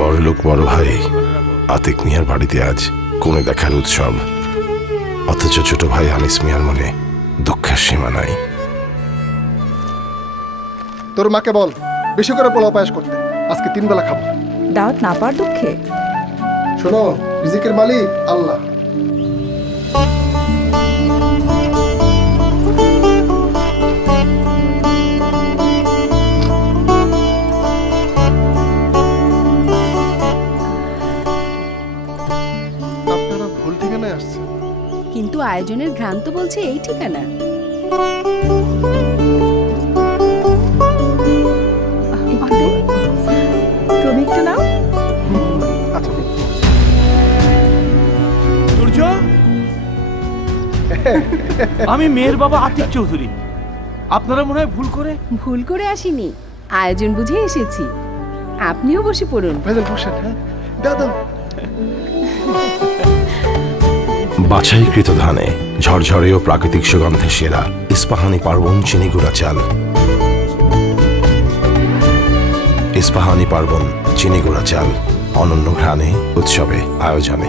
বড়লোক বড় ভাই আতিক মিয়ার বাড়িতে আজ কোণে দেখার উৎসব, অথচ ছোট ভাই আনিস মিয়ার মনে দুঃখের সীমা নাই। তোর মাকে বল বেশি করে পোলাও পায়েস করতে, আজকে 3 বেলা খাবো। দাওয়াত না পার দুঃখে। শোনো, রিজিকের মালিক আল্লাহ। আপনারা ভুল ঠিকানায় আসছেন। কিন্তু আয়োজনের ঘ্রাণ তো বলছে এই ঠিকানা। তুমি একটু নাও। আচ্ছা, সূর্য, আমি মেয়ের বাবা আতিক চৌধুরী। আপনারা মনে হয় ভুল করে আসিনি, আয়োজন বুঝে এসেছি। আপনিও বসে পড়ুন। ভাইজান বসেন। হ্যাঁ, দাদা বাছাইকৃত ধানে ঝরঝরে ও প্রাকৃতিক সুগন্ধে সেরা ইস্পাহানি পার্বণ চিনি গুঁড়া চাল। ইস্পাহানি পার্বণ চিনি গুঁড়া চাল, অনন্য ঘ্রাণে, উৎসবে, আয়োজনে।